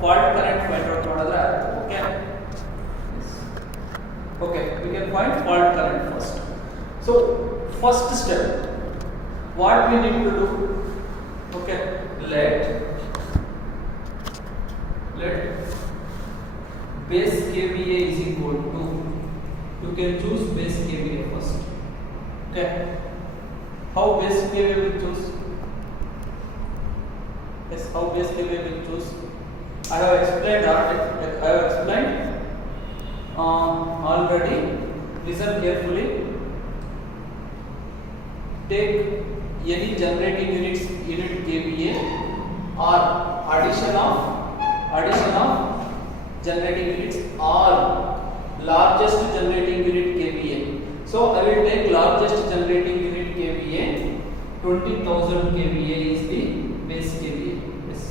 fault current find out ಮಾಡಿದ್ರೆ okay. Okay, we can find fault current first. So first step, what we need to do, okay, let base kVA is equal to, you can choose base kVA first. Okay, how base kVA will choose? Yes, how base kVA will choose? I have explained already. Listen carefully. Take any generating unit kVA or addition of generating units or largest generating unit kVA. So I will take largest generating unit kVA. 20,000 kVA is the base kVA. Yes.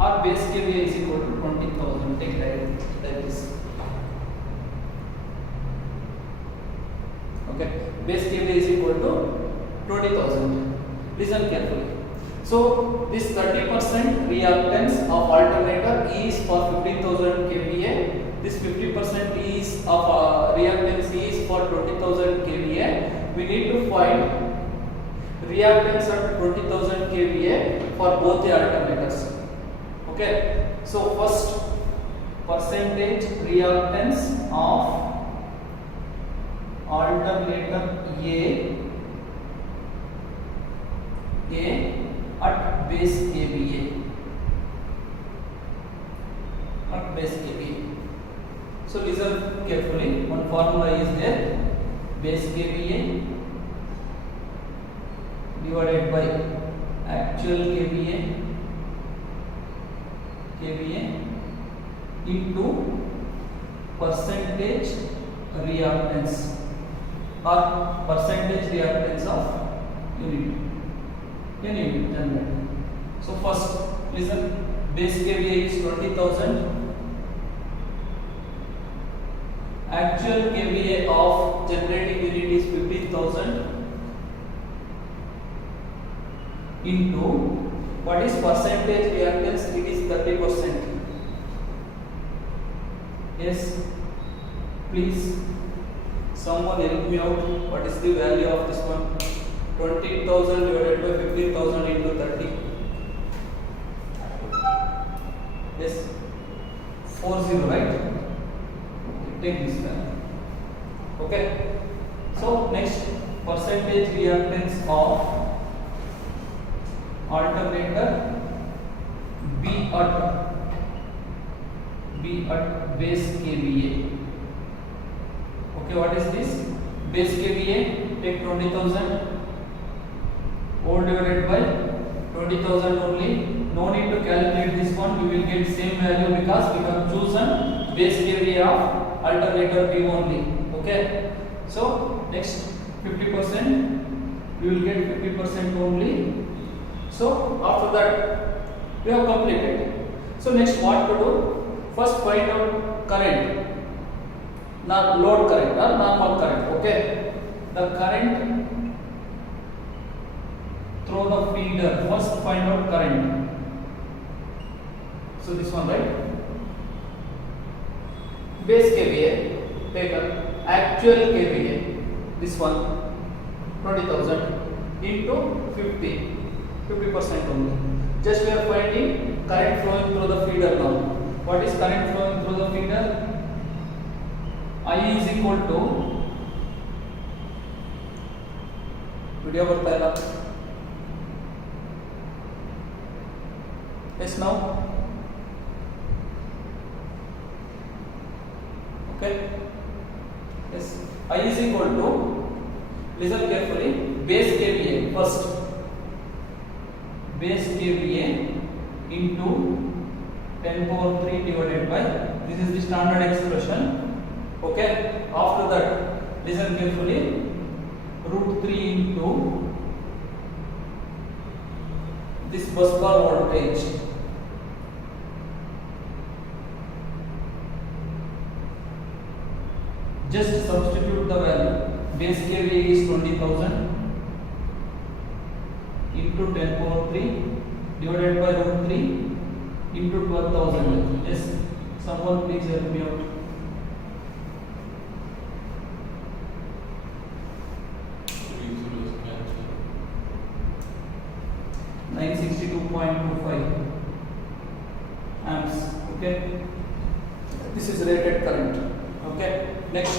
Or base kVA is equal to 20,000. Take like this. Okay. Base kVA is equal to 20,000. Listen carefully. So this 30% reactance of alternator is for 15,000 kVA. This 50% is of reactance is for 20,000 kVA. We need to find reactance at 20,000 kVA for both the alternators. Okay. So first, percentage reactance of alternator A at base kVA. So listen carefully. One formula is there. Base kVA divided by actual kVA into percentage reactance or percentage reactance of unit generator. So first listen, base kVA is 20,000, actual kVA of generating unit is 15,000 into what is percentage reactance? It is 30%. Yes, please someone help me out. What is the value of this one? 20,000 divided by 15,000 into 30. Yes, 40, right? Take this value. Okay. So next, percentage reactance of alternator B at base kVA. Okay, what is this? Base kVA, take 20,000 all divided by 20,000 only. No need to calculate this one. You will get same value because we have chosen base kVA of alternator B only. Okay. So next 50%, we will get 50% only. So after that we have completed. So next what to do? First find out current, not load current or normal current. Okay, the current through the feeder. First find out current. So this one, right? Base kVA, take actual kVA. This one 20,000 into 50% only. Just we are finding current flowing through the feeder now. What is current flowing through the feeder? I is equal to video ಬರ್ತಾ ಇಲ್ಲ. Yes, now. Okay. Yes, I is equal to, listen carefully, base kVA first. Base kVA into 10 power 3 divided by, this is the standard expression. Okay, after that listen carefully, root 3 into this bus bar voltage. Just substitute the value. Base kVA is 20,000 into 10 power 3 divided by root 3 into 12,000. Yes, someone please help me out. .25 amps. Okay, this is rated current. Okay, next,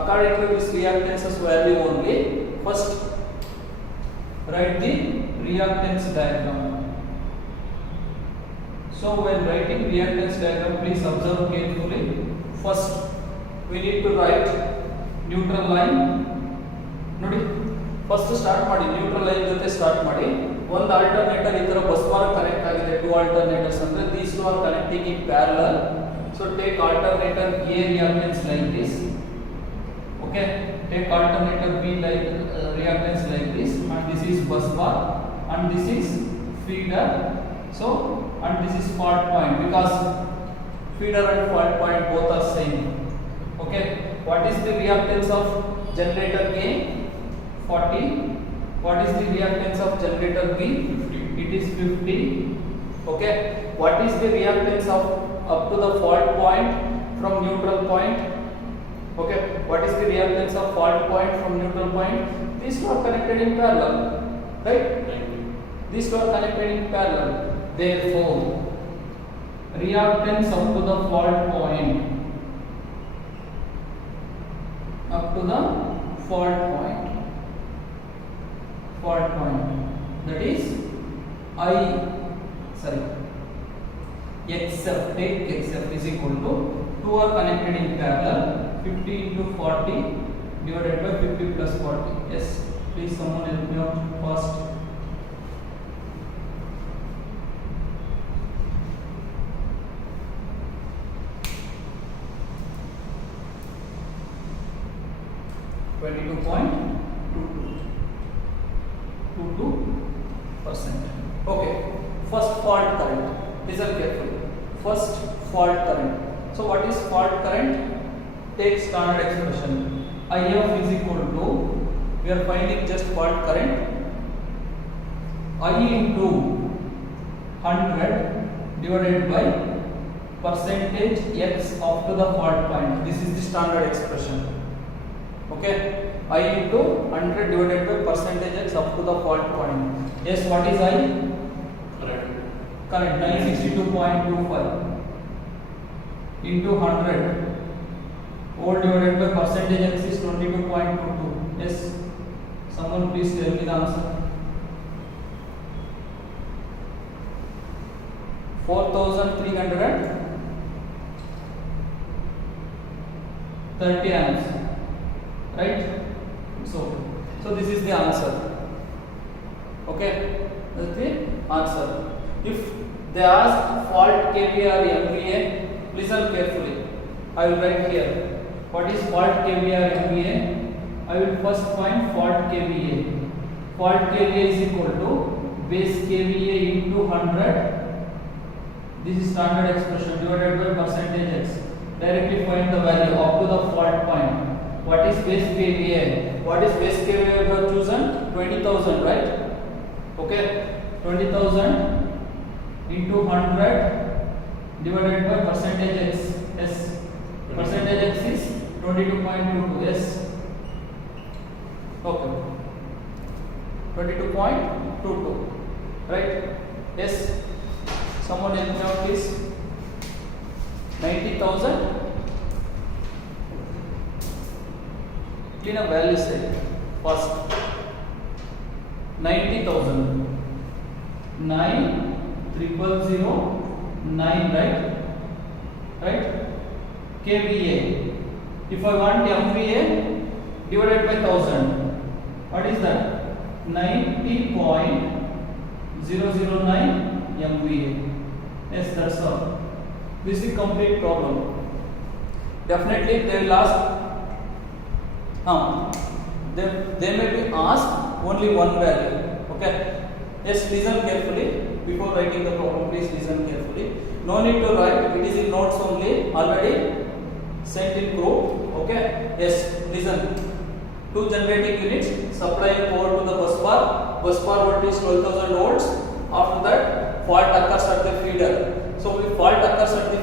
according to this reactance's value only, first write the reactance diagram. So when writing reactance diagram, please observe carefully. First we need to write neutral line. ನೋಡಿ, first start ಮಾಡಿ, neutral line ಜೊತೆ start ಮಾಡಿ. ಒಂದು alternator ಈ ತರ bus bar connect ಆಗಿದೆ, two alternators ಅಂದ್ರೆ these two are connecting in parallel. So take alternator A reactance like this. Okay, take alternator B like reactance like this, and this is bus bar and this is feeder. So and this is fault point, because feeder and fault point both are same. Okay, what is the reactance of generator A? 40. What is the reactance of generator B? 50. It is 50. Okay, what is the reactance of up to the fault point from neutral point? Okay, what is the reactance of fault point from neutral point? These two are connected in parallel, right? These two are connected in parallel. Therefore, reactance up to the fault point, up to the fault point, that is XF, take XF is equal to 2 are connected in parallel, 50 into 40 divided by 50 plus 40. Yes, please someone help me out first. Okay, first fault current. Listen carefully. First fault current. So what is fault current? Take standard expression. IF is equal to, we are finding just fault current, I into 100 divided by percentage X up to the fault point. This is the standard expression. Okay, I into 100 divided by percentage X up to the fault point. Yes, what is I? Current 962.25 into 100 all divided by percentage X is 22.22. Yes, someone please tell me the answer. 4,330 amps, right? So this is the answer. Okay, that's the answer. If they ask fault kVA or MVA, listen carefully. I will write here. What is fault kVA or MVA? I will first find fault kVA. Fault kVA is equal to base kVA into 100. This is standard expression divided by percentage X. Directly find the value up to the fault point. What is base kVA? What is base kVA we have chosen? 20,000, right? Okay, 20,000 into 100 divided by percentage X. Yes, percentage X is 22.22. Yes, okay, 22.22, right? Yes, someone help me out please. 90,000, clean up value set first. 90,000, 9,009, right? kVA. If I want MVA divided by 1000, what is that? 90.009 MVA. Yes, that's all. This is the complete problem. Definitely they will ask, they may be asked only one value. Okay, yes, listen carefully before writing the problem. Please listen carefully. No need to write, it is in notes only, already sent in group. Okay, yes, listen. 2 generating units supplying power to the bus bar. Bus bar voltage 12,000 volts. After that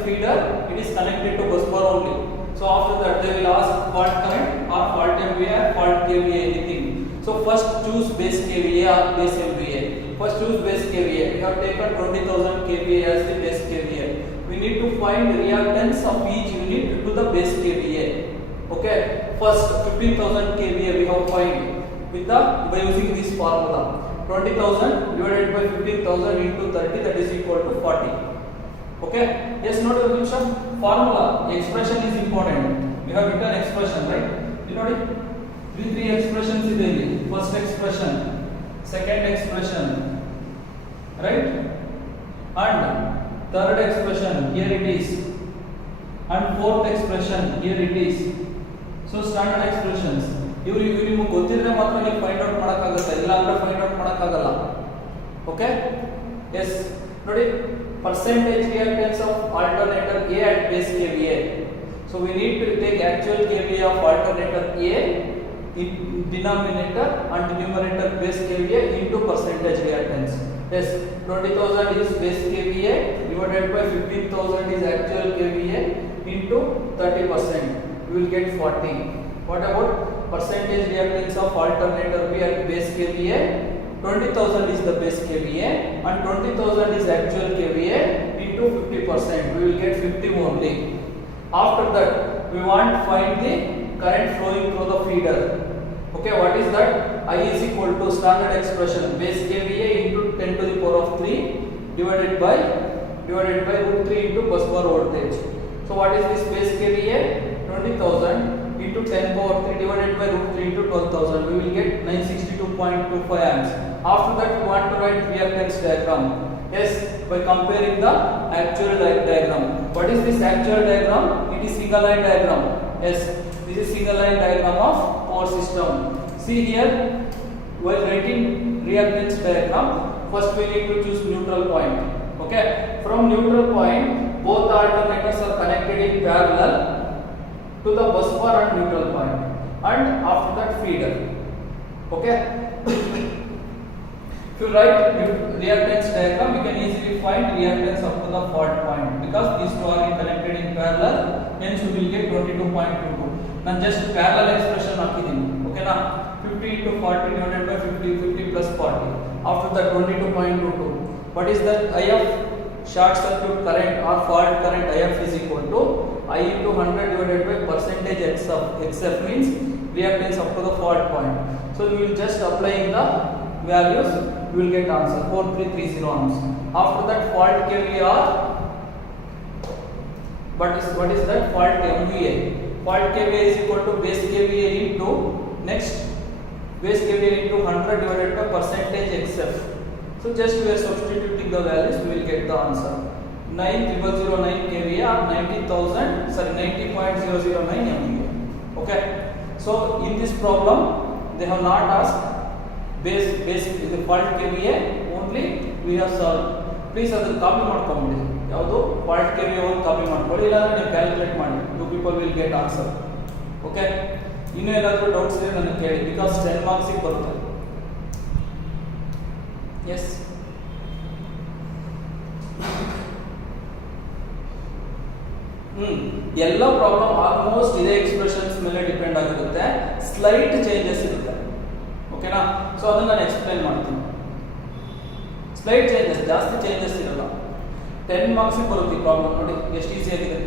feeder, it is connected to bus bar only. So after that they will ask fault current or fault MVA or fault KVA, anything. So first choose base KVA or base MVA. First choose base KVA. We have taken 20,000 KVA as the base KVA. We need to find reactance of each unit to the base KVA. Okay. First 15,000 KVA we have find with the by using this formula. 20,000 divided by 15,000 into 30, that is equal to 40. Okay. Yes, note the function formula. Expression is important. We have written expression, right? You know it. Three expressions ಇದೆ ಇಲ್ಲಿ. First expression, second expression, right? And third expression, here it is. And fourth expression, here it is. So standard expressions. ಇವು ನಿಮಗೆ ಗೊತ್ತಿದ್ರೆ ಮಾತ್ರ ನೀವು find out ಮಾಡಕ್ಕಾಗುತ್ತೆ, ಇಲ್ಲ ಅಂದ್ರೆ find out ಮಾಡಕ್ಕಾಗಲ್ಲ. ಓಕೆ. ಎಸ್ ನೋಡಿ, percentage reactance of alternator A at base KVA. So we need to take actual KVA of alternator A in denominator and numerator base KVA into percentage reactance. Yes, 20,000 is base KVA divided by 15,000 is actual KVA into 30%. We will get 40. What about percentage reactance of alternator B at base KVA? 20,000 is the base KVA and 20,000 is actual KVA into 50%. We will get 50 only. After that, we want to find the current flowing through the feeder. Okay, what is that? I is equal to standard expression base KVA into 10 to the power of 3 divided by root 3 into bus bar voltage. So what is this base KVA? 20,000 into 10 power 3 divided by root 3 into 12,000. We will get 962.25 amps. After that, we want to write reactance diagram. Yes, by comparing the actual diagram. What is this actual diagram? It is single line diagram. Yes, this is single line diagram of power system. See here, while writing reactance diagram, first we need to choose neutral point. Okay, from neutral point, both the alternators are connected in parallel to the bus bar and neutral point, and after that feeder. Okay. If you write reactance diagram, you can easily find reactance up to the fault point because these two are connected in parallel. Hence, we will get 22.22. Now, just parallel expression ಹಾಕಿದ್ದೀನಿ. Okay na? 50 into 40 divided by 50 plus 40. After that, 22.22. What is that? IF short circuit current or fault current IF is equal to I into 100 divided by percentage XF means reactance up to the fault point. So we will just applying the values, we will get answer 4330 ohms. After that, fault KVA, what is that? Fault MVA. Fault KVA is equal to base KVA into next base KVA into 100 divided by percentage XF. So just we are substituting the values, we will get the answer. 9009 KVA or 90.009 MVA. Okay. So in this problem, they have not asked base the fault KVA only. We have solved. Please ಅದನ್ನು copy ಮಾಡ್ಕೊಂಬಿಡಿ. ಯಾವುದು fault KVA ಒಂದು copy ಮಾಡ್ಕೊಳ್ಳಿ, ಇಲ್ಲ ಅಂದ್ರೆ ನೀವು calculate ಮಾಡಿ. You people will get answer. Okay. ಇನ್ನೂ ಏನಾದರೂ ಡೌಟ್ಸ್ ಇದ್ರೆ ನನಗೆ ಕೇಳಿ, ಬಿಕಾಸ್ 10 ಮಾರ್ಕ್ಸ್ ಗೆ ಬರುತ್ತೆ. Yes. ಎಲ್ಲ ಪ್ರಾಬ್ಲಮ್ ಆಲ್ಮೋಸ್ಟ್ ಇದೇ ಎಕ್ಸ್ಪ್ರೆಷನ್ಸ್ ಮೇಲೆ ಡಿಪೆಂಡ್ ಆಗಿರುತ್ತೆ, ಸ್ಲೈಟ್ ಚೇಂಜಸ್ ಇರುತ್ತೆ. ಓಕೆನಾ? ಸೊ ಅದನ್ನ ನಾನು ಎಕ್ಸ್ಪ್ಲೈನ್ ಮಾಡ್ತೀನಿ. ಸ್ಲೈಟ್ ಚೇಂಜಸ್, ಜಾಸ್ತಿ ಚೇಂಜಸ್ ಇರಲ್ಲ. 10 ಮಾರ್ಕ್ಸ್ ಬರುತ್ತೆ ಈ ಪ್ರಾಬ್ಲಮ್. ನೋಡಿ ಎಷ್ಟು ಈಸಿ ಆಗಿದೆ.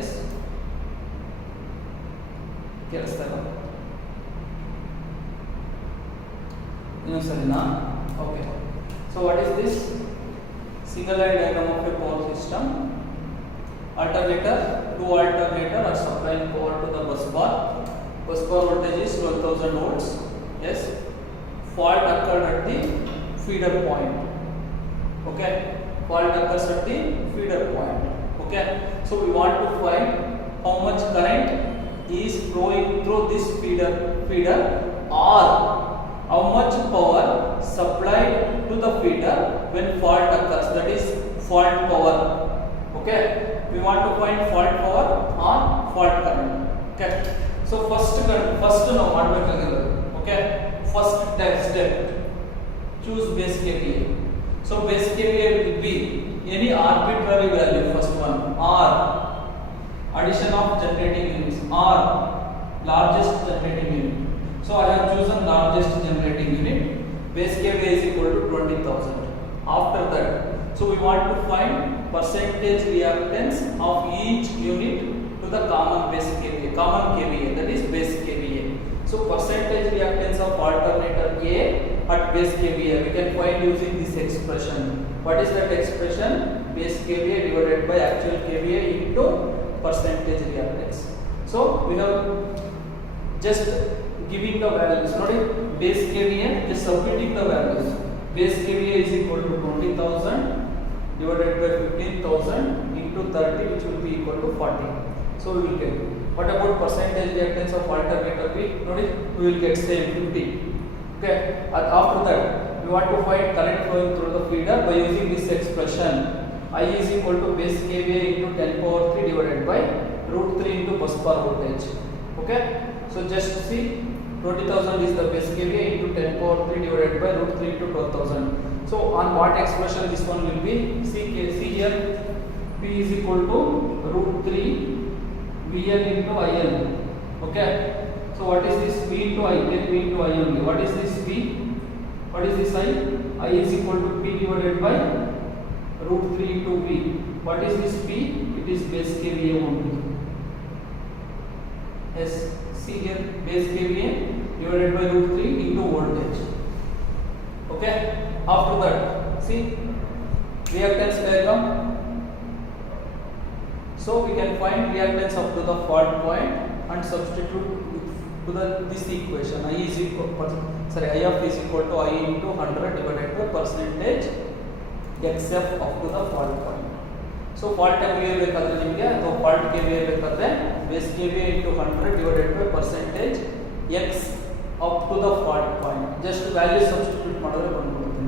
ಎಸ್, ಕೇಳಿಸ್ತಾ ಇಲ್ಲ? ಸರಿನಾ? Okay. So what is this? Single line diagram of a power system. Alternator, two alternator are supplying power to the bus bar. Bus bar voltage is 12,000 volts. Yes. Fault occurred at the feeder point. Okay. Fault occurs at the feeder point. Okay. So we want to find how much current is flowing through this feeder or how much power supplied to the feeder when fault occurs, that is fault power. Okay, we want to find fault power or fault current. Okay, So first ನಾವು ಮಾಡಬೇಕಾಗಿರೋದು okay first step choose base KVA. So base KVA will be any arbitrary value, first one, or addition of generating units, or largest generating unit. So I have chosen largest generating unit. Base KVA is equal to 20,000. After that, so we want to find percentage reactance of each unit to the common base KVA, common KVA, that is base KVA. So percentage reactance of alternator A at base KVA we can find using this expression. What is that expression? Base KVA divided by actual KVA into percentage reactance. So we have just giving the values, not base KVA, just substituting the values. Base KVA is equal to 20,000 divided by 15,000 into 30, which will be equal to 40. So we will get. What about percentage reactance of alternator B? Notice we will get same 50. Okay. And after that, we want to find current flowing through the feeder by using this expression. I is equal to base KVA into 10 power 3 divided by root 3 into bus bar voltage. Okay. So just see, 20,000 is the base KVA into 10 power 3 divided by root 3 into 12,000. So on what expression this one will be? See here, P is equal to root 3 VL into IL. Okay. So what is this? V into I, then V into I only. What is this V? What is this I? I is equal to P divided by root 3 into V. What is this P? It is base KVA only. Yes, see here, base KVA divided by root 3 into voltage. Okay. After that, see reactance diagram. So we can find reactance up to the fault point and substitute to this equation. I is equal, I of is equal to I into 100 divided by percentage XF up to the fault point. So fault KVA ಬೇಕಾದ್ರೆ ನಿಮಗೆ ಅಥವಾ fault KVA ಬೇಕಾದ್ರೆ base KVA into 100 divided by percentage X up to the fault point. Just value substitute ಮಾಡಿದ್ರೆ ಬಂದ್ಬಿಡುತ್ತೆ.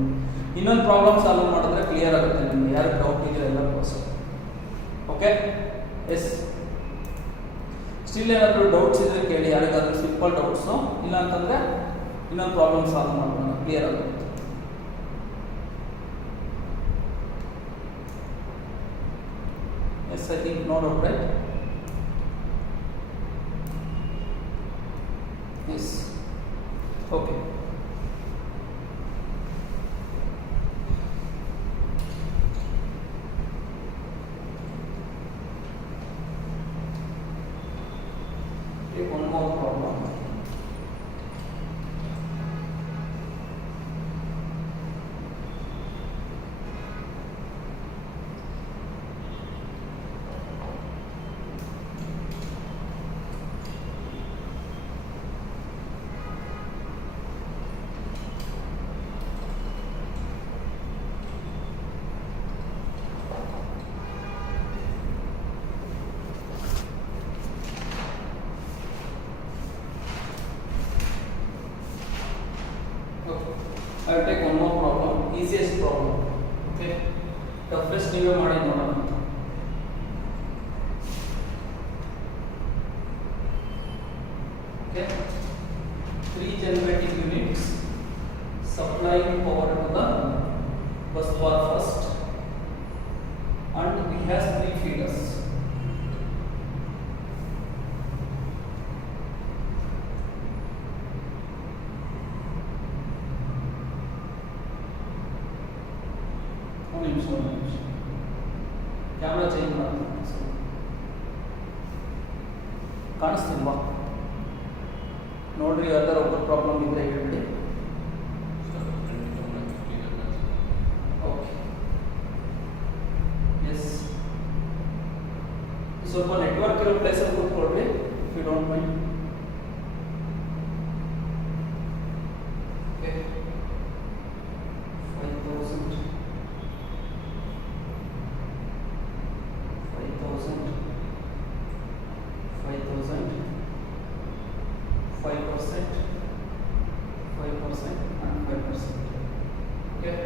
ಇನ್ನೊಂದು problem solve ಮಾಡಿದ್ರೆ clear ಆಗುತ್ತೆ ನಿಮಗೆ. ಯಾರು ಡೌಟ್ ಇದೆಯಲ್ಲ ಎಲ್ಲ ಕ್ವಶ್ಚನ್. ಓಕೆ. ಎಸ್, ಸ್ಟಿಲ್ ಏನಾದರೂ ಡೌಟ್ಸ್ ಇದ್ರೆ ಕೇಳಿ, ಯಾರಿಗಾದ್ರೂ ಸಿಂಪಲ್ ಡೌಟ್ಸು, ಇಲ್ಲ ಅಂತಂದರೆ ಇನ್ನೊಂದು ಪ್ರಾಬ್ಲಮ್ ಸಾಲ್ವ್ ಮಾಡೋಣ, ಕ್ಲಿಯರ್ ಆಗುತ್ತೆ. Yes, I think no doubt, right? Yes, okay. One more problem. I will take one more problem, easiest problem. Okay, toughest ನೀವೇ ಮಾಡಿ ನೋಡೋಣ. Okay, 3 generating units supplying power to the bus bar first, and it has 3 feeders. Camera change ಮಾಡ್ತೀನಿ, ಕಾಣಿಸ್ತಿಲ್ವಾ ನೋಡ್ರಿ. ಯಾವ್ದಾರ ಒಬ್ಬರು problem ಇದ್ರೆ ಹೇಳಿ. Okay, S, ಸ್ವಲ್ಪ ನೆಟ್ವರ್ಕ್ ಇರೋ ಪ್ಲೇಸಲ್ಲಿ ಕೂತ್ಕೊಳ್ರಿ, if you don't mind. Okay, 5,000 5% and 5%. Okay,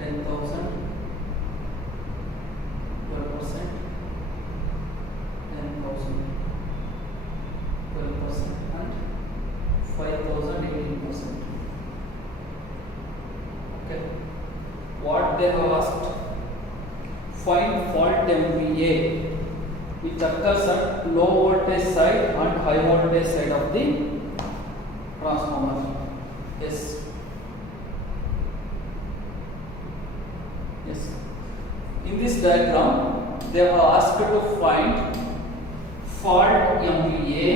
10,000, 12%, 10,000, 12%. and 5000 18%. Okay, what they have asked, find fault MVA which occurs at low voltage side and high voltage side of the transformer. Yes. Yes. In this diagram, they are asked to find fault MVA.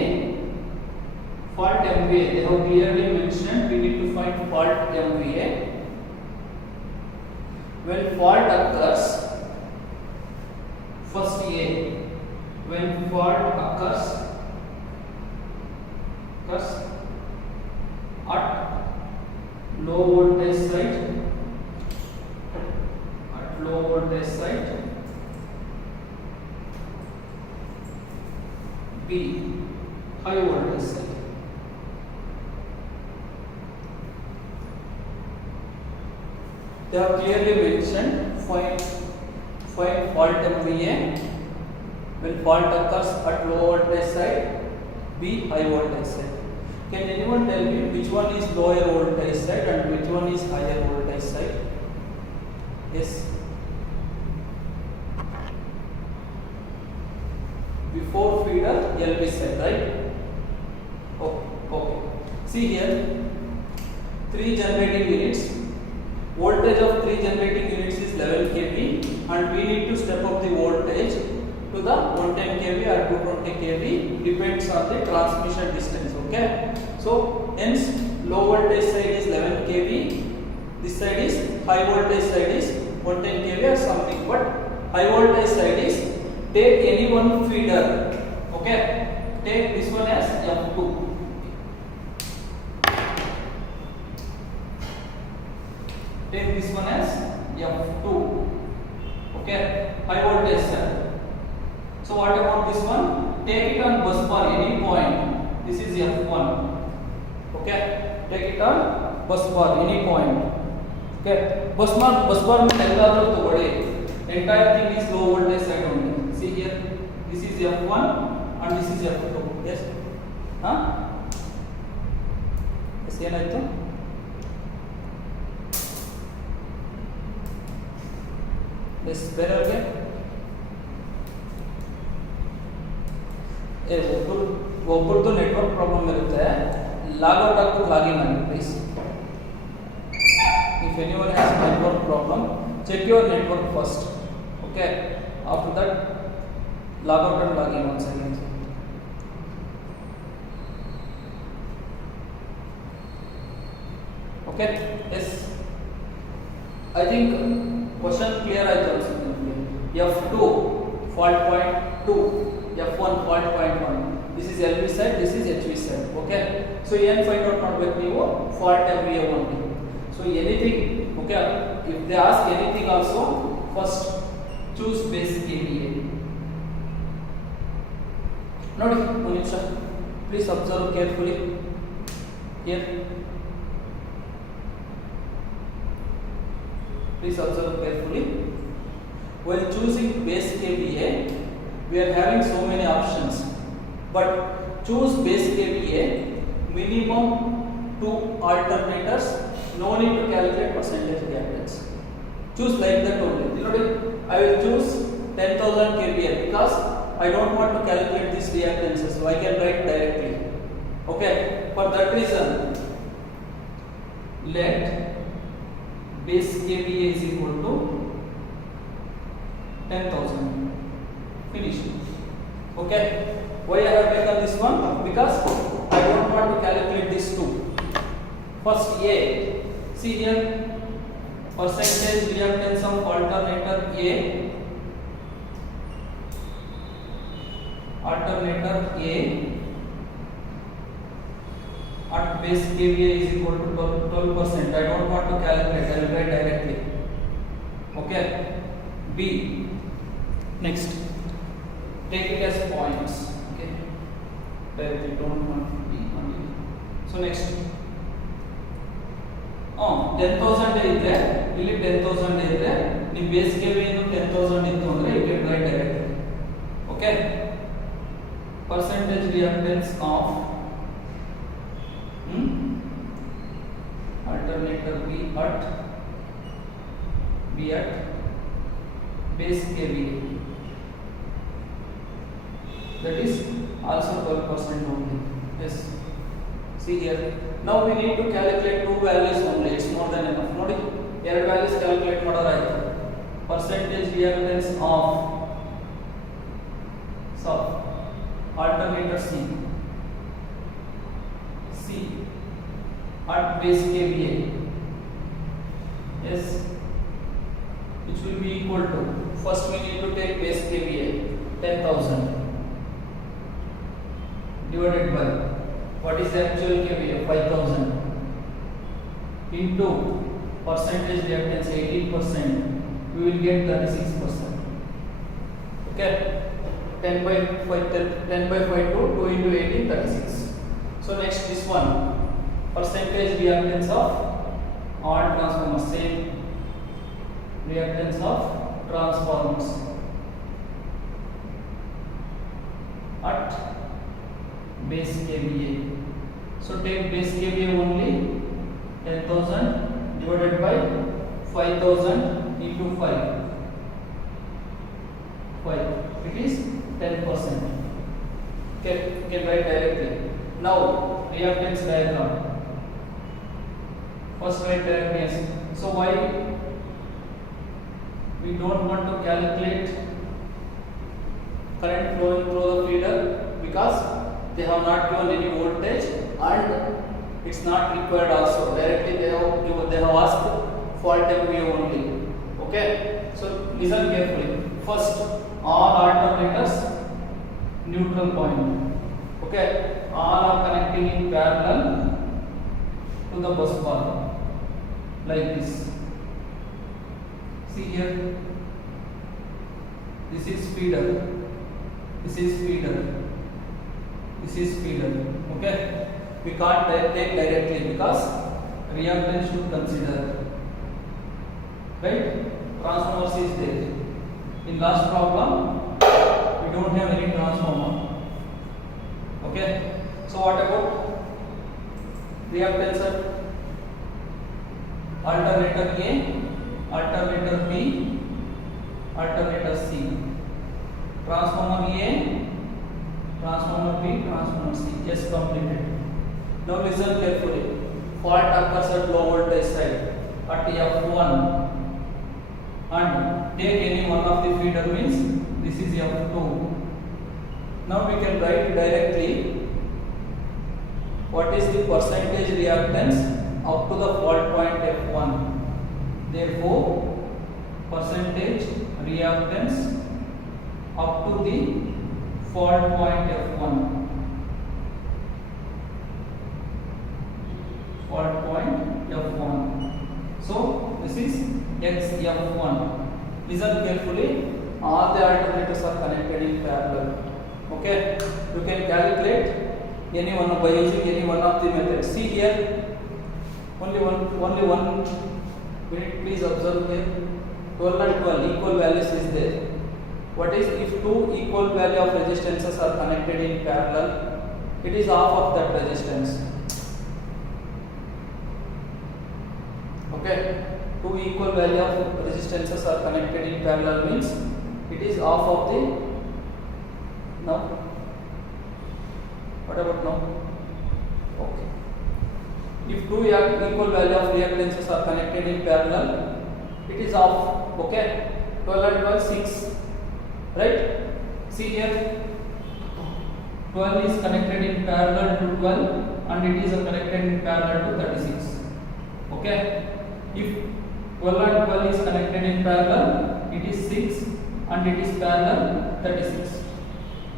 Fault MVA, they have clearly mentioned we need to find fault MVA. When fault occurs, first A, when fault occurs at low voltage side, B, high voltage side. They have clearly mentioned find fault MVA when fault occurs at low voltage side, B, high voltage side. Can anyone tell me which one is lower voltage side and which one is higher voltage side? Yes. Before feeder, LV side, right? Oh, okay. See here, 3 generating units. Voltage of 3 generating units is 11 kV, and we need to step up the voltage to the 110 kV or 220 kV, depends on the transmission distance. Okay, so hence low voltage side is 11 kV, this side is high voltage side is 110 kV or something, but high voltage side is, take any one feeder. Okay, take this one as F2. Take this one as F2. Okay, high voltage side. So what about this one? Take it on bus bar any point. This is F1. Okay, take it on bus bar any point. Okay, bus bar में एल्गारो तो बड़े. Entire thing is low voltage side only. See here, this is F1 and this is F2. Yes, huh? Yes, ಏನಾಯ್ತು? Yes, better again. ಒಬ್ಬರದ್ದು network problem ಇರುತ್ತೆ, logout ಆಗ್ಬಿಟ್ಟು login ಮಾಡಿ please. If anyone has network problem, check your network first. Okay, after that logout and login once again. Okay, yes, I think question clear ಆಯ್ತು ಅನ್ಸುತ್ತೆ ನಿಮಗೆ. F2 fault point 2, F1 fault point 1. This is LV side, this is HV side. Okay, so ಏನು find out ಮಾಡಬೇಕು ನೀವು? Fault MVA only. So anything, okay, if they ask anything also, first choose base KVA. ನೋಡಿ ಒಂದು ನಿಮಿಷ, please observe carefully here. Please observe carefully. While choosing base KVA, we are having so many options, but choose base KVA, minimum 2 alternators, no need to calculate percentage reactance. Choose like that only. You know, I will choose 10,000 kVA because I don't want to calculate these reactances, so I can write directly. Okay, for that reason, let base KVA is equal to 10,000. Finish. Okay, why I have taken this one? Because I don't want to calculate this two. First A, see here, percentage reactance of alternator A, at base KVA is equal to 12%. I don't want to calculate, I will write directly. Okay, B, next, take it as points. Okay, directly, don't want B only. So next, 10,000 ಇದ್ರೆ ಇಲ್ಲಿ 10,000 ಇದ್ರೆ ನಿಮ್ಮ base KVA ಏನು 10,000 ಇತ್ತು ಅಂದ್ರೆ you can write directly. Okay, percentage reactance of alternator be at base KVA, that is also 12% only. Yes, see here, now we need to calculate two values only, it's more than enough. Nodi ಎರಡು values calculate ಮಾಡೋರು ಆಯ್ತು. Percentage reactance of alternator C at base KVA, yes, which will be equal to, first we need to take base KVA 10,000 divided by what is the actual KVA 5,000 into percentage reactance 18%, we will get 36%. Okay, 10 by 5 to 2 into 18 36. So next this one, percentage reactance of all transformers, same reactance of transformers at base KVA. So take base KVA only, 10,000 divided by 5,000 into 5, it is 10%. Okay, you can write directly. Now reactance diagram, first write reactance. So why we don't want to calculate current flowing through the feeder? Because they have not given any voltage and it's not required also. Directly they have asked fault MVA only. Okay, so listen carefully. First, all alternators neutral point. Okay, all are connecting in parallel to the bus bar like this. See here, this is feeder, this is feeder, this is feeder. Okay, we can't take directly because reactance should consider, right? Transformers is there. In last problem we don't have any transformer. Okay, so what about reactance at alternator A, alternator B, alternator C, transformer A, transformer B, transformer C. Yes, completed. Now listen carefully. Fault occurs at low voltage side at F1 and take any one of the feeder, means this is F2. Now we can write directly what is the percentage reactance up to the fault point F1. Therefore, percentage reactance up to the fault point F1. Fault point F1. So this is XF1. Listen carefully. All the alternators are connected in parallel. Okay, you can calculate any one by using any one of the methods. See here, only one minute. Please observe here. 12 and 12 equal values is there. What is, if two equal value of resistances are connected in parallel, it is half of that resistance. Okay, two equal value of resistances are connected in parallel means it is half of the. Now what about now? Okay, if two equal value of reactances are connected in parallel, it is half. Okay, 12 and 12 6, right? See here, 12 is connected in parallel to 12 and it is connected in parallel to 36. Okay, if 12 and 12 is connected in parallel, it is 6 and it is parallel 36.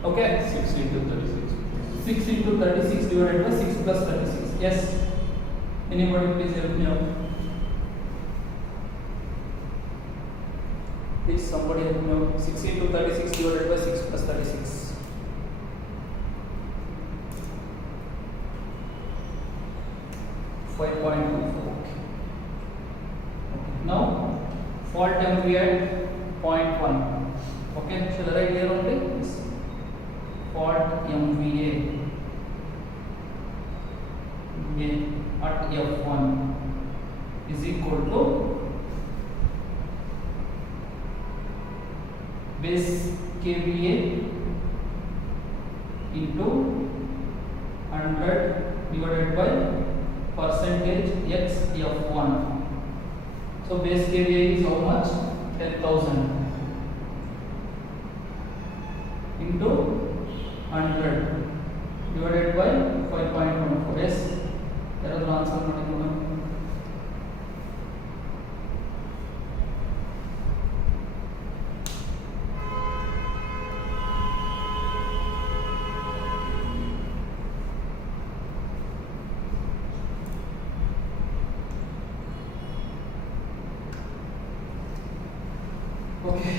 Okay, 6 into 36. 6 into 36 divided by 6 plus 36. Yes, anybody please help me out. Please somebody help me out. 6 into 36 divided by 6 plus 36. 5.24. Now fault MVA at 0.1. Okay, shall I write here only? Yes. Fault MVA at F1 is equal to base kVA into 100 divided by percentage xF1. So base kVA is how much? 10,000 into 100 divided by 5.14. Yes, there is the answer. Okay,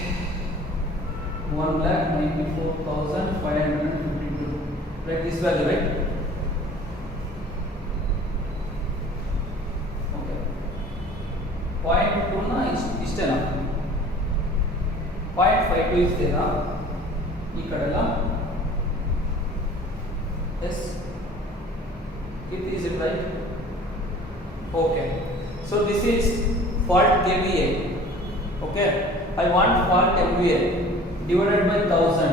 1,94,552. Right, this value, right? Okay. Point 2 na istena. Point 52 is there. Ee kadela. Yes. Is it right? Okay. So this is fault kVA. Okay. I want fault MVA divided by 1000.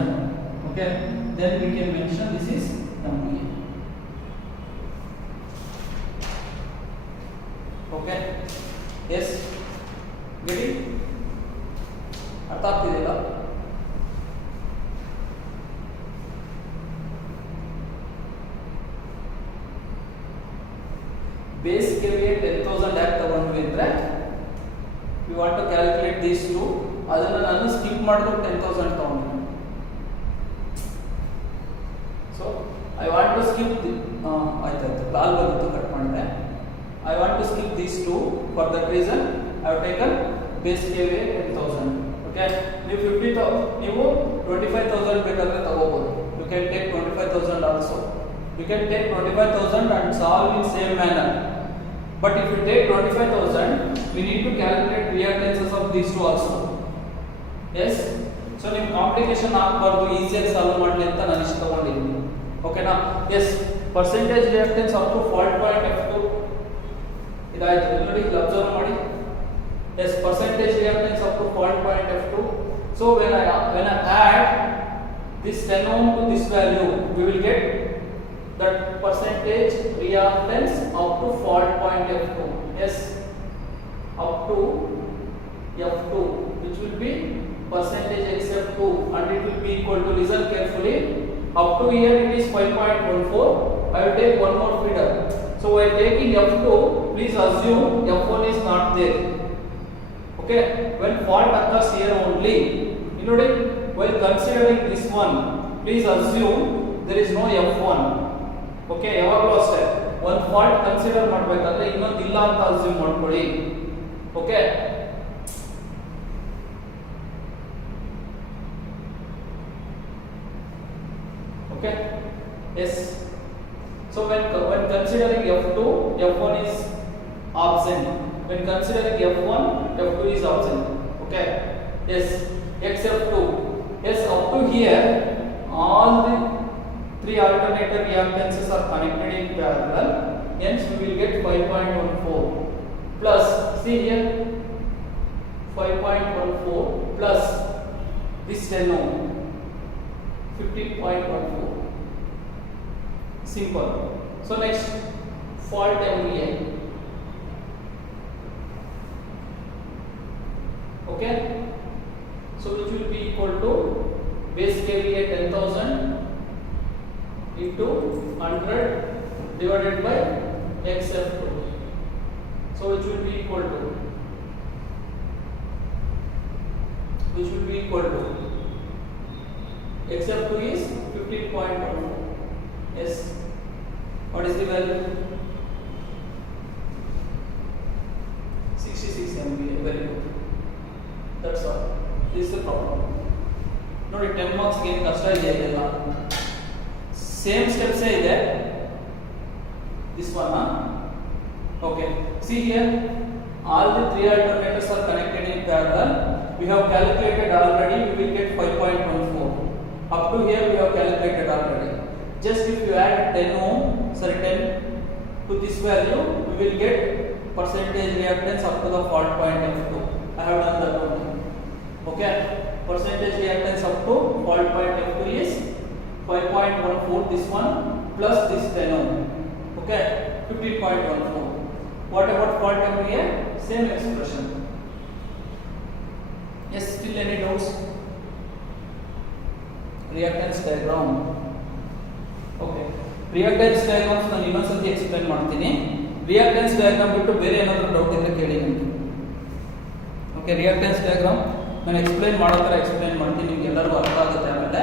Okay, then we can mention this is MVA. Okay, yes, get it? ಅರ್ಥ ಆಗ್ತಿದೆಯಲ್ಲ? Base KVA 10,000 ಯಾಕೆ ತಗೊಂಡ್ವಿ ಅಂದ್ರೆ we want to calculate these two. ಅದನ್ನ ನಾನು skip ಮಾಡಿದ್ರು 10,000 ತಗೊಂಡೆ. So I want to skip ಆಯ್ತು ಕಾಲ್ ಬಂತು ಕಟ್ ಮಾಡಿದೆ. I want to skip these two. For that reason I have taken base KVA 10,000. Okay, ನೀವು 50,000 ನೀವು 25,000 ಬೇಕಾದ್ರೆ ತಗೋಬಹುದು. You can take 25,000 also. You can take 25,000 and solve in same manner. But if you take 25,000, we need to calculate reactances of these two also. Yes. So ನೀವು complication ಆಗಬಾರ್ದು, ಈಸಿಯಾಗಿ solve ಮಾಡಲಿ ಅಂತ ನಾನು ಇಷ್ಟ ತಗೊಂಡಿದ್ದೀನಿ. ಓಕೆನಾ? Yes, percentage reactance up to fault point F2 ಇದಾಯ್ತು. ನೋಡಿ ಇಲ್ಲಿ ಅಬ್ಸರ್ವ್ ಮಾಡಿ. Yes, percentage reactance up to fault point F2. So when I add this 10 ohm to this value, we will get that percentage reactance up to fault point F2. Yes, up to F2, which will be percentage xF2, and it will be equal to, listen carefully, up to here it is 5.14. I will take one more feeder. So while taking F2, please assume F1 is not there. Okay, when fault occurs here only, you know, while considering this one, please assume there is no F1. Okay, ಯಾವಾಗಲೂ ಅಷ್ಟೇ ಒಂದು fault consider ಮಾಡಬೇಕಾದ್ರೆ ಇನ್ನೊಂದು ಇಲ್ಲ ಅಂತ assume ಮಾಡ್ಕೊಳ್ಳಿ. Okay, okay, yes. So when considering F2, F1 is absent. When considering F1, F2 is absent. Okay, yes, xF2. Yes, up to here all the three alternator reactances are connected in parallel. Hence we will get 5.14 plus, see here, 5.14 plus this 10 ohm, 15.14. Simple. So next, fault MVA. Okay, so which will be equal to base KVA 10,000 into 100 divided by xF2. So which will be equal to xF2 is 15.14. Yes, what is the value? 66 MVA. Very good. That's all. This is the problem. ನೋಡಿ 10 marks ಏನು ಕಷ್ಟ ಇದೆ ಇದೆಲ್ಲ. Same steps ಇದೆ. This one, okay. See here, all the three alternators are connected in parallel. We have calculated already. We will get 5.14. Up to here we have calculated already. Just if you add 10 to this value, we will get percentage reactance up to the fault point F2. I have done that only. Okay, percentage reactance up to fault point F2 is 5.14, this one plus this 10 ohm. Okay, 15.14. What about fault area? Same expression. Yes, still any doubts? Reactance diagram. Okay, reactance diagrams ನಾನು ಇನ್ನೊಂದ್ಸತಿ explain ಮಾಡ್ತೀನಿ. Reactance diagram ಬಿಟ್ಟು ಬೇರೆ ಏನಾದರೂ doubt ಇದ್ರೆ ಕೇಳಿ ನನಗೆ. Okay, reactance diagram ನಾನು ಎಕ್ಸ್ಪ್ಲೈನ್ ಮಾಡೋ ಥರ ಎಕ್ಸ್ಪ್ಲೈನ್ ಮಾಡ್ತೀನಿ, ನಿಮ್ಗೆ ಎಲ್ಲರಿಗೂ ಅರ್ಥ ಆಗುತ್ತೆ. ಆಮೇಲೆ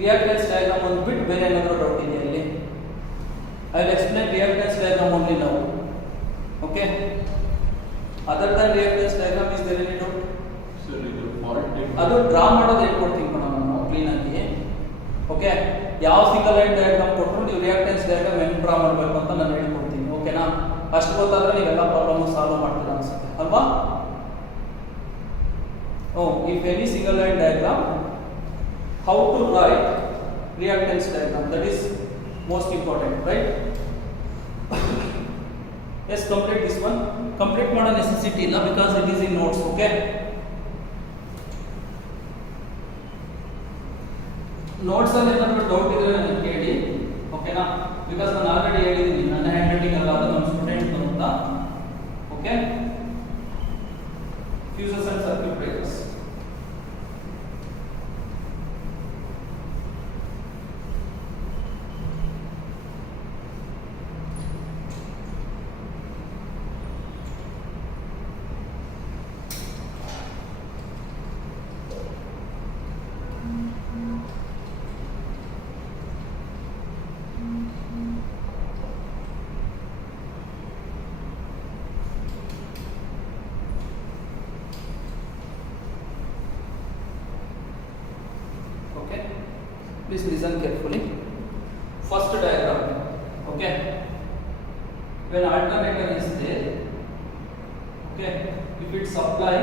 ರಿಯಾಕ್ಟೆನ್ಸ್ ಡಯಾಗ್ರಾಮ್ ಒಂದು ಬಿಟ್ಟು ಬೇರೆ ಏನಾದರೂ ಡೌಟ್ ಇದೆಯಾ ಇಲ್ಲಿ? I will explain reactance diagram only ನಾವು. Okay, other than reactance diagram is there any doubt? ಅದು ಡ್ರಾ ಮಾಡೋದು ಹೇಳ್ಕೊಡ್ತೀನಿ ನಾನು ಕ್ಲೀನ್ ಆಗಿ. ಓಕೆ, ಯಾವ ಸಿಂಗಲ್ ಲೈನ್ ಡಯಾಗ್ರಾಮ್ ಕೊಟ್ಟರು ನೀವು ರಿಯಾಕ್ಟೆನ್ಸ್ ಡಯಾಗ್ರಾಮ್ ಹೆಂಗೆ ಡ್ರಾ ಮಾಡಬೇಕು ಅಂತ ನಾನು ಹೇಳ್ಕೊಡ್ತೀನಿ. ಓಕೆನಾ? ಅಷ್ಟು ಗೊತ್ತಾದ್ರೆ ನೀವೆಲ್ಲ ಪ್ರಾಬ್ಲಮ್ ಸಾಲ್ವ್ ಮಾಡ್ತೀರಾ ಅನ್ಸುತ್ತೆ ಅಲ್ವಾ? If any single line diagram, how to write reactance diagram, that is most important, right? Yes, complete this one. Complete ಮಾಡೋ necessity ಇಲ್ಲ because it is in notes. Okay, notes ಅಲ್ಲಿ ಏನಾದರೂ ಡೌಟ್ ಇದ್ರೆ ನನಗೆ ಕೇಳಿ. ಓಕೆನಾ? ಬಿಕಾಸ್ ನಾನು ಆಲ್ರೆಡಿ ಹೇಳಿದ್ದೀನಿ ನನ್ನ ಹ್ಯಾಂಡ್ ರೈಟಿಂಗ್ ಅಲ್ಲ, ಅದು ನಮ್ಮ ಸ್ಟೂಡೆಂಟ್ ಅಂತ. Okay, fuses and circuit breakers. Please listen carefully. First diagram. Okay, when alternator is there, okay, if it supply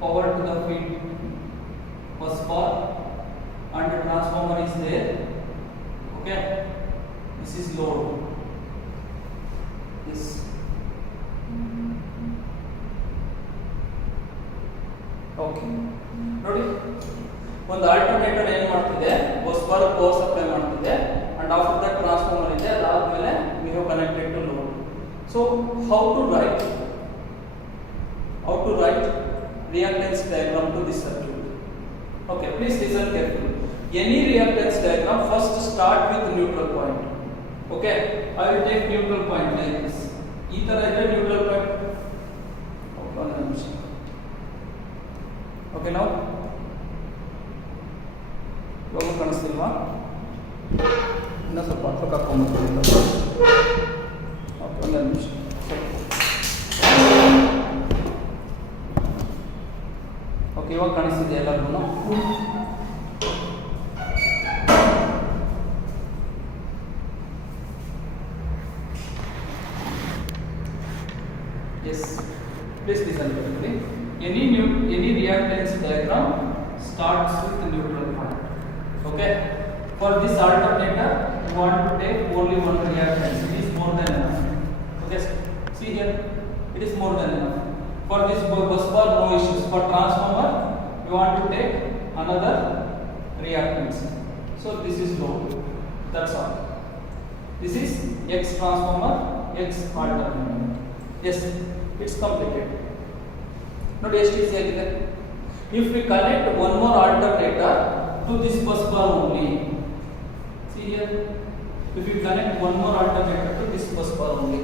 power to the feed bus bar and the transformer is there, okay, this is load. This okay, ನೋಡಿ, ಒಂದು alternator ಏನು ಮಾಡ್ತಿದೆ, bus bar power supply ಮಾಡ್ತಿದೆ and after that transformer ಇದೆ, ಅದಾದ್ಮೇಲೆ we have connected to load. So how to write reactance diagram to this circuit? Okay, please listen carefully. Any reactance diagram first start with neutral point. Okay, I will take neutral point like this. ಈ ತರ ಇದೆ neutral point. Okay, now logo ಕಾಣಿಸ್ತಿಲ್ವಾ? ಇನ್ನೂ ಸ್ವಲ್ಪ ಹತ್ರ ಕರ್ಕೊಂಡ್ಬರ್ತೀನಿ. Okay, ಒಂದು ನಿಮಿಷ. Okay, ಇವಾಗ ಕಾಣಿಸ್ತಿದೆ ಎಲ್ಲರಿಗೂ? Yes, please listen carefully. Any reactance diagram starts with neutral point. Okay, for this alternator you want to take only one reactance, it is more than enough. Okay, see here, it is more than enough. For this bus bar no issues. For transformer you want to take another reactance, so this is load, that's all. This is X transformer, X alternator. Yes, it's completed. ನೋಡಿ ಎಷ್ಟು easy ಆಗಿದೆ. If we connect one more alternator to this bus bar only, see here, if we connect one more alternator to this bus bar only,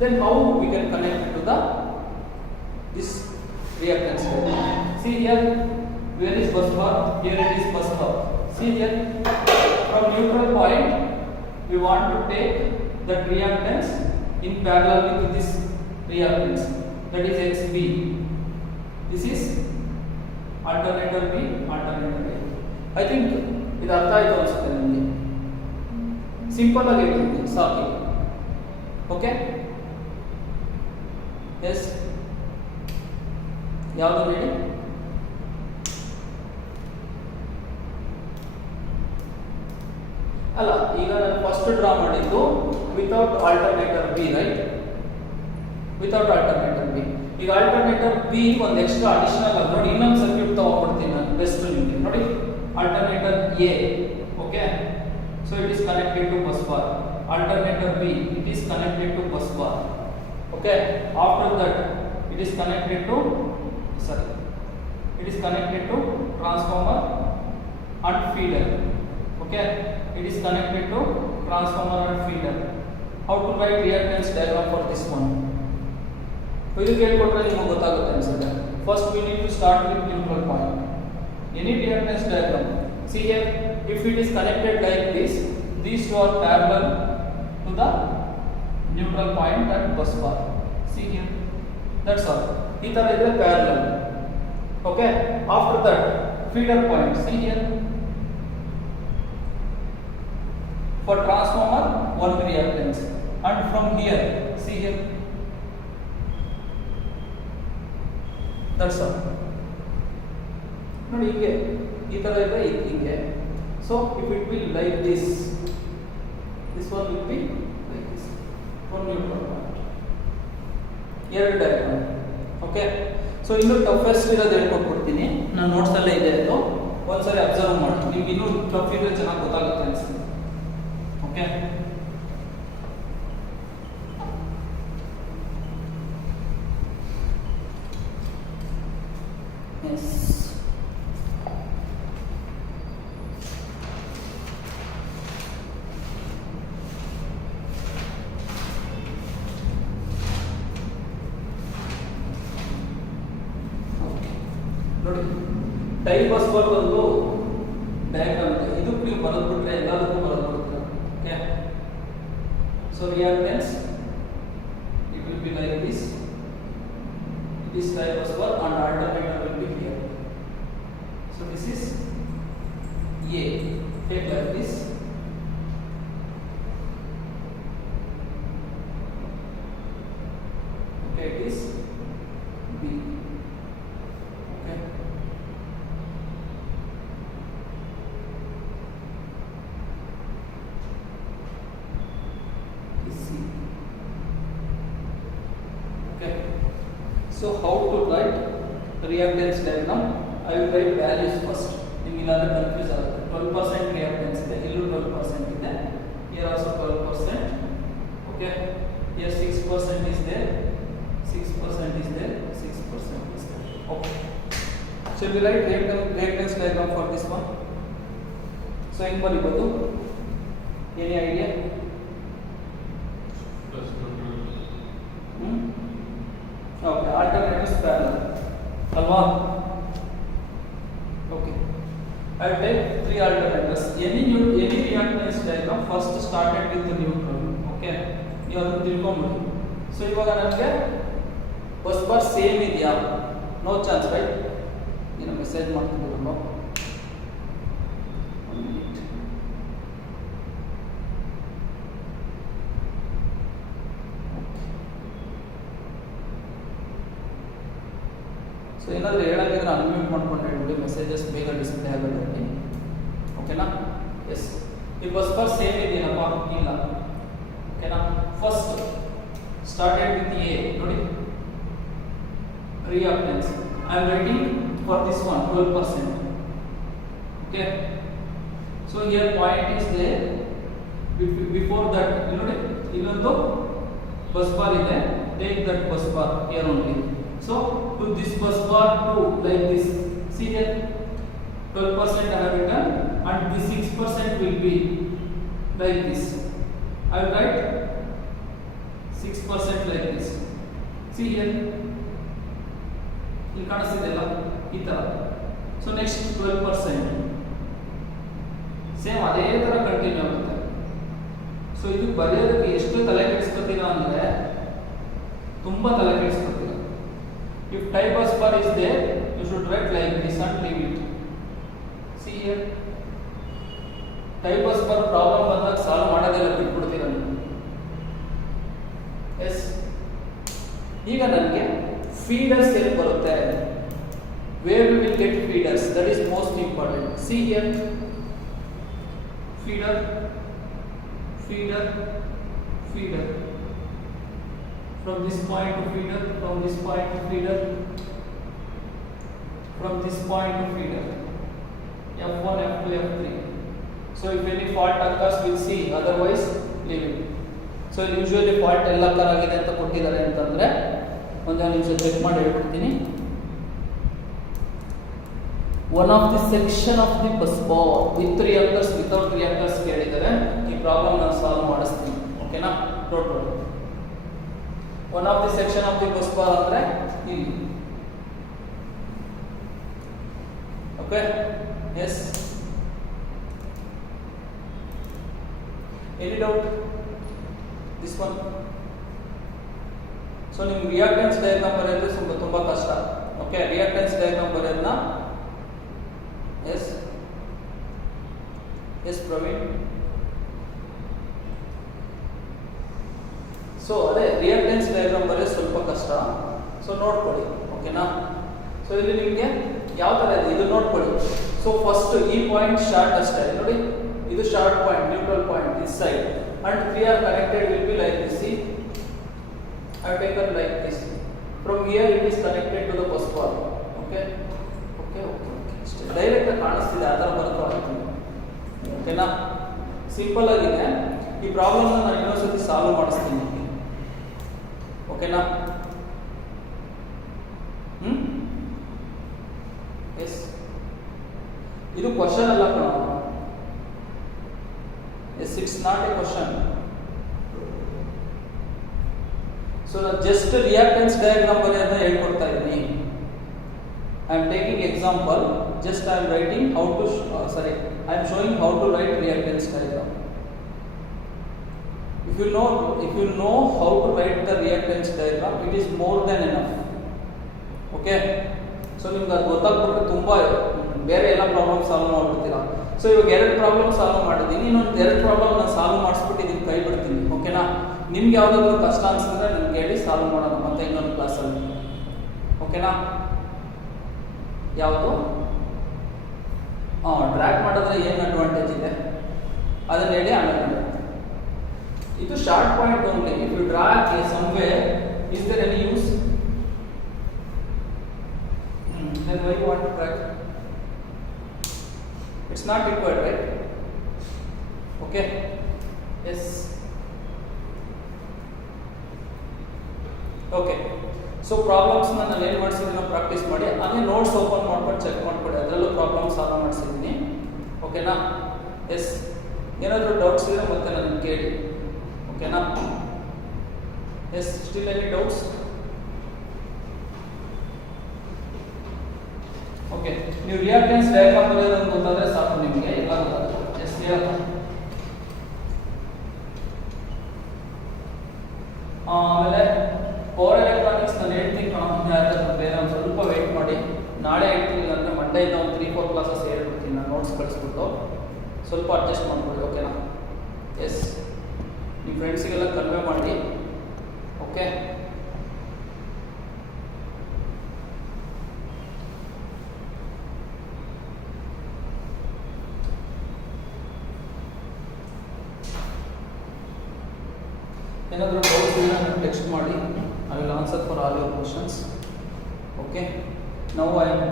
then how we can connect to the this reactance? See here, where is bus bar? Here it is bus bar. See here, from neutral point we want to take that reactance in parallel with this reactance, that is XB. This is alternator B, alternator A. I think ಇದು ಅರ್ಥ ಆಯ್ತು ಅನ್ಸುತ್ತೆ ನಿಮಗೆ. Simple ಆಗಿ ಹೇಳ್ತೀನಿ ಸಾಕು. Okay, S, ಯಾವುದು ಹೇಳಿ? ಅಲ್ಲ, ಈಗ ನಾನು ಫಸ್ಟ್ ಡ್ರಾ ಮಾಡಿದ್ದು without alternator B, right? Without alternator B. ಈಗ ಆಲ್ಟರ್ನೇಟರ್ ಬಿ ಒಂದು ಎಕ್ಸ್ಟ್ರಾ ಅಡಿಷನಲ್ ಆಗಿ ನೋಡಿ ಇನ್ನೊಂದು ಸರ್ಕ್ಯೂಟ್ ತಗೊಂಡ್ಬಿಡ್ತೀನಿ ನಾನು ಬೆಸ್ಟ್ ನಿಮಗೆ ನೋಡಿ. Alternator A, okay, so it is connected to bus bar. Alternator B, it is connected to bus bar, okay. After that it is connected to transformer and feeder, okay. It is connected to transformer and feeder. How to write reactance diagram for this one? ಇದಕ್ಕೆ ಹೇಳ್ಕೊಟ್ರೆ ನಿಮಗೆ ಗೊತ್ತಾಗುತ್ತೆ ಅನ್ಸುತ್ತೆ. First we need to start with neutral point. Any reactance diagram, see here, if it is connected like this, these two are parallel to the neutral point at bus bar. See here, that's all. Ee tar is parallel, okay. After that feeder point, see here, for transformer one reactance, and from here see here, that's all. ನೋಡಿ ಹೀಗೆ ಈ ತರ ಇದೆ ಹೀಗೆ. So if it will like this one will be like this, one neutral point. ಎರಡು diagram, okay. So ಇನ್ನು toughest ಇರೋದು ಹೇಳ್ಕೊಟ್ಬಿಡ್ತೀನಿ ನಾನು, ನೋಟ್ಸ್ ಅಲ್ಲೇ ಇದೆ ಅದು ಒಂದ್ಸರಿ ಅಬ್ಸರ್ವ್ ಮಾಡಿ, ನಿಮ್ಗೆ ಇನ್ನೂ ಟಫ್ ಇದ್ರೆ ಚೆನ್ನಾಗಿ ಗೊತ್ತಾಗುತ್ತೆ ಅನ್ಸುತ್ತೆ, ಓಕೆ. ಎಸ್, ನೋಡಿ ಟೈಪ್ ಬಸ್ ಬಾರ್ ಒಂದು ಡಯಾಗ್ರಾಮ್ ಇದೆ, ಇದು ನೀವು ಬರೆದ್ಬಿಟ್ರೆ ಎಲ್ಲದಕ್ಕೂ ಬರೆದ್ಬಿಡ್ತೀರ, okay. So reactance it will be like this, it is type bus bar and alternator will be here. So this is A, take like this, okay, it is B, okay. So how to write reactance diagram? I will write values first. ನಿಮಗೆ ಇಲ್ಲಾಂದ್ರೆ confuse ಆಗುತ್ತೆ. 12% reactance ಇದೆ, ಇಲ್ಲೂ 12% ಇದೆ, here also 12%, okay. Here 6% is there, 6% is there, 6% is there, okay. Shall we write reactance diagram for this one? So ಹೆಂಗ್ ಬರೀಬಹುದು? Any idea? Okay, alternatives parallel, alva, okay. I will take three alternatives. Any reactance diagram first started with the neutral, okay. You have to tilkombi. So ivaga namage bus bar same idya, no chance, right? You message ಮಾಡ್ತಿದ್ದೀರಲ್ಲ, so ಏನಾದರೂ ಹೇಳೋಕ್ಕಿದ್ರೆ unmute ಮಾಡ್ಕೊಂಡು ಹೇಳ್ಬಿಡಿ, messages ಬೇಗ display ಆಗೋದಕ್ಕೆ, ಓಕೆನಾ. S, ಈ bus bar same ಇದೆಯೇನಪ್ಪ? ಇಲ್ಲ, ಓಕೆನಾ. ಫಸ್ಟ್ ಸ್ಟಾರ್ಟೆಡ್ ವಿತ್ ಎ, ನೋಡಿ reactance. I am writing for this one 12%, okay. So here point is there, before that you know, even though bus bar is there, take that bus bar here only. So to this bus bar to like this, see here 12% I have written, and this 6% will be like this. I will write 6% like this. See here, ಇಲ್ಲಿ ಕಾಣಿಸ್ತಿದೆಯಲ್ಲ ಈ ತರ. So next 12% same ಅದೇ ತರ continue ಆಗುತ್ತೆ. So ಇದು ಬರೆಯೋದಕ್ಕೆ ಎಷ್ಟು ತಲೆ ಕೆಡಿಸ್ಕೊತೀರ ಅಂದ್ರೆ ತುಂಬಾ ತಲೆ ಕೆಡಿಸ್ಕೊತೀರ. If type bus bar is there, you should write like this and leave it. See here, type bus bar problem ಬಂದಾಗ ಸಾಲ್ವ್ ಮಾಡೋದೆಲ್ಲ ಬಿಟ್ಬಿಡ್ತೀರ ನೀವು. ಎಸ್, ಈಗ ನನಗೆ ಫೀಡರ್ಸ್ ಎಲ್ಲಿ ಬರುತ್ತೆ, where we will get feeders, that is most important. See here, feeder, feeder, feeder. from this point to feeder, from this point to feeder, from this point to feeder, F1, F2, F3. So if any fault occurs, we'll see, otherwise leave it. So usually fault ಎಲ್ಲ occur ಆಗಿದೆ ಅಂತ ಕೊಟ್ಟಿದ್ದಾರೆ ಅಂತಂದ್ರೆ ಒಂದು ನಿಮಿಷ check ಮಾಡಿ ಹೇಳ್ಬಿಡ್ತೀನಿ. One of the section of the bus bar with reactors, without reactors ಕೇಳಿದ್ದಾರೆ. ಈ ಪ್ರಾಬ್ಲಮ್ ನಾನು ಸಾಲ್ವ್ ಮಾಡಿಸ್ತೀನಿ, ಓಕೆನಾ? ನೋಟ್ ಮಾಡಿ. One of the section of the bus bar ಅಂದ್ರೆ ಇಲ್ಲಿ, okay? Yes, any doubt? This one. So ನಿಮ್ಗೆ ರಿಯಾಕ್ಟೆನ್ಸ್ ಡಯಾಗ್ರಾಮ್ ಬರೆಯೋದು ತುಂಬಾ ಕಷ್ಟ, ಓಕೆ? ರಿಯಾಕ್ಟೆನ್ಸ್ ಡಯಾಗ್ರಾಮ್ ಬರೆಯೋದನ್ನ ಎಸ್ ಪ್ರವೀಣ್. ಸೊ ಅದೇ ರಿಯಾಕ್ಟೆನ್ಸ್ ಡಯಾಗ್ರಾಮ್ ಬರೆಯೋದು ಸ್ವಲ್ಪ ಕಷ್ಟ, ಸೊ ನೋಡ್ಕೊಳ್ಳಿ, ಓಕೆನಾ? ಸೊ ಇಲ್ಲಿ ನಿಮಗೆ ಯಾವ ತರ ಇದೆ ಇದು ನೋಡ್ಕೊಳ್ಳಿ. ಸೊ ಫಸ್ಟ್ ಈ ಪಾಯಿಂಟ್ ಶಾರ್ಟ್ ಅಷ್ಟೇ ನೋಡಿ, ಇದು short point, neutral point this side, and three are connected will be like this. See, I have taken like this. From here it is connected to the bus bar. Okay, okay, okay. Direct ಕಾಣಿಸ್ತಿದೆ, ಅದರ ಬರುತ್ತೆ, ಓಕೆನಾ? Simple ಆಗಿದೆ. ಈ problem ನಾನು ಇನ್ನೊಂದ್ಸತಿ solve ಮಾಡಿಸ್ತೀನಿ, ಓಕೆನಾ? ಎಸ್, ಇದು ಕ್ವಶನ್ ಅಲ್ಲ ಕಣ. Yes, it's not a question. So now just reactance diagram ಬರೆಯೋದನ್ನ ಹೇಳ್ಕೊಡ್ತಾ ಇದ್ದೀನಿ. I am taking example. Just I am writing how to I am showing how to write reactance diagram. If you know how to write the reactance diagram, it is more than enough. Okay? So ನಿಮ್ಗೆ ಅದು ಗೊತ್ತಾಗ್ಬಿಟ್ರೆ ತುಂಬಾ ಬೇರೆ ಎಲ್ಲ problem solve ಮಾಡ್ಬಿಡ್ತೀರಾ. So ಇವಾಗ 2 problem solve ಮಾಡಿದ್ದೀನಿ, ಇನ್ನೊಂದು 2 problem ನಾನು solve ಮಾಡಿಸ್ಬಿಟ್ಟಿದ್ದೀನಿ, ಕೈ ಬಿಡ್ತೀನಿ, ಓಕೆನಾ? ನಿಮ್ಗೆ ಯಾವುದಾದ್ರೂ ಕಷ್ಟ ಅನ್ಸಿದ್ರೆ ನನಗೆ ಹೇಳಿ, ಸಾಲ್ವ್ ಮಾಡೋಣ ಮತ್ತೆ ಇನ್ನೊಂದು ಕ್ಲಾಸಲ್ಲಿ, ಓಕೆನಾ? ಯಾವುದು ಡ್ರ್ಯಾಗ್ ಮಾಡಿದ್ರೆ ಏನು ಅಡ್ವಾಂಟೇಜ್ ಇದೆ ಅದನ್ನ ಹೇಳಿ ಆಮೇಲೆ ಮಾಡುತ್ತೆ. ಇದು short point only. If you drag somewhere, is there any use? Then why you want to drag? It's not required, right? Okay. Yes. Okay. So problems ನಾನು ಏನು ಮಾಡಿಸಿದ್ದೀನಿ ಪ್ರಾಕ್ಟೀಸ್ ಮಾಡಿ, ಹಾಗೆ ನೋಟ್ಸ್ ಓಪನ್ ಮಾಡ್ಕೊಂಡು ಚೆಕ್ ಮಾಡ್ಕೊಳ್ಳಿ, ಅದರಲ್ಲೂ ಪ್ರಾಬ್ಲಮ್ ಸಾಲ್ವ್ ಮಾಡಿಸಿದ್ದೀನಿ, ಓಕೆನಾ? S, ಏನಾದರೂ doubts ಇದ್ರೆ ಮತ್ತೆ ನನಗೆ ಕೇಳಿ, ಓಕೆನಾ? Yes, still any doubts? Okay, ನೀವು ರಿಯಾಕ್ಟೆನ್ಸ್ ಡಯಾಗ್ರಾಮ್ ಬರೆಯೋದು ಗೊತ್ತಾದ್ರೆ ಸಾಕು ನಿಮಗೆ, ಎಲ್ಲ ಗೊತ್ತಾಗುತ್ತೆ. Yes, clear? ಆಮೇಲೆ ಪವರ್ ಎಲೆಕ್ಟ್ರಾನಿಕ್ಸ್ ನಾನು ಹೇಳ್ತೀನಿ ಯಾರಾದ್ರೂ ಬೇರೆ ಒಂದು ಸ್ವಲ್ಪ ವೆಯ್ಟ್ ಮಾಡಿ, ನಾಳೆ ಹೇಳ್ತೀನಿ, ಅಂದರೆ ಮಂಡೆಯಿಂದ ಒಂದು 3-4 ಕ್ಲಾಸಸ್ ಹೇಳ್ಬಿಡ್ತೀನಿ ನಾನು, ನೋಟ್ಸ್ ಕಳಿಸ್ಬಿಟ್ಟು ಸ್ವಲ್ಪ ಅಡ್ಜಸ್ಟ್ ಮಾಡ್ಕೊಳ್ಳಿ, ಓಕೆನಾ? ಎಸ್, ನಿಮ್ಮ ಫ್ರೆಂಡ್ಸಿಗೆಲ್ಲ ಕನ್ವೆ ಮಾಡಿ, ಓಕೆ? ಏನಾದರೂ ಡೌಟ್ಸ್ ಇದ್ದರೆ ನನಗೆ ಟೆಕ್ಸ್ಟ್ ಮಾಡಿ, I will answer for all your questions. Okay, now I am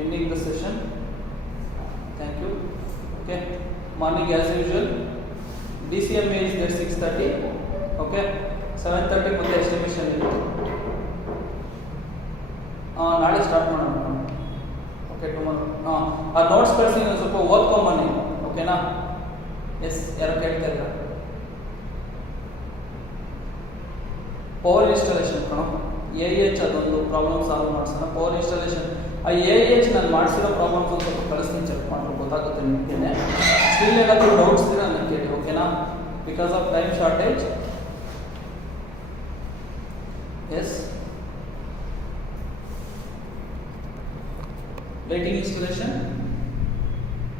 ending the session. Thank you. Okay, morning as usual DCMA is there 6:30. Okay, 7:30 ಮತ್ತೆ ಎಸ್ಟಿಮೇಷನ್ ಇರುತ್ತೆ. ನಾಳೆ ಸ್ಟಾರ್ಟ್ ಮಾಡೋಣ. ಓಕೆ, ಟುಮಾರೋ ಆ notes ಕಳಿಸಿ, ಸ್ವಲ್ಪ ಓದ್ಕೊಂಬನ್ನಿ, ಓಕೆನಾ? ಎಸ್, ಯಾರು ಕೇಳ್ತಾ ಇದ್ದೀರಾ? ಪವರ್ ಇನ್ಸ್ಟಾಲೇಷನ್ ಕಣೋ, AH ಅದೊಂದು ಪ್ರಾಬ್ಲಮ್ ಸಾಲ್ವ್ ಮಾಡಿಸೋಣ. ಪವರ್ ಇನ್ಸ್ಟಾಲೇಷನ್ ಆ AH ನಾನು ಮಾಡಿಸಿರೋ ಪ್ರಾಬ್ಲಮ್ಸ್ ಒಂದು ಸ್ವಲ್ಪ ಕಳಿಸ್ತೀನಿ, ಚೆಕ್ ಮಾಡ್ಕೊಂಡು ಗೊತ್ತಾಗುತ್ತೆ ನಿಮಗೆ. ಸ್ಟಿಲ್ ಏನಾದರೂ ಡೌಟ್ಸ್ ಇದ್ರೆ ನನಗೆ ಕೇಳಿ, ಓಕೆನಾ? Because of time shortage. Yes, lighting installation